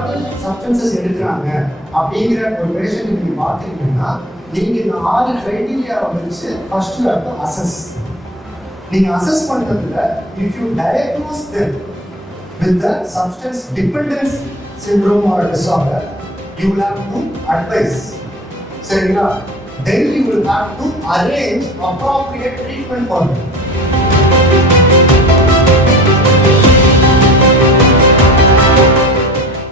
யாராவது சப்ஸ்டன்சஸ் எடுக்கிறாங்க அப்படிங்கிற ஒரு பேஷண்ட் நீங்க பார்க்குறீங்கன்னா நீங்க இந்த 6 கிரைட்டீரியாவை வச்சு first you have to assess. நீங்க அசஸ் பண்றதுல if you diagnose them with the substance dependence syndrome or disorder, you will have to advise. சரிங்களா? Then you will have to arrange appropriate treatment for them.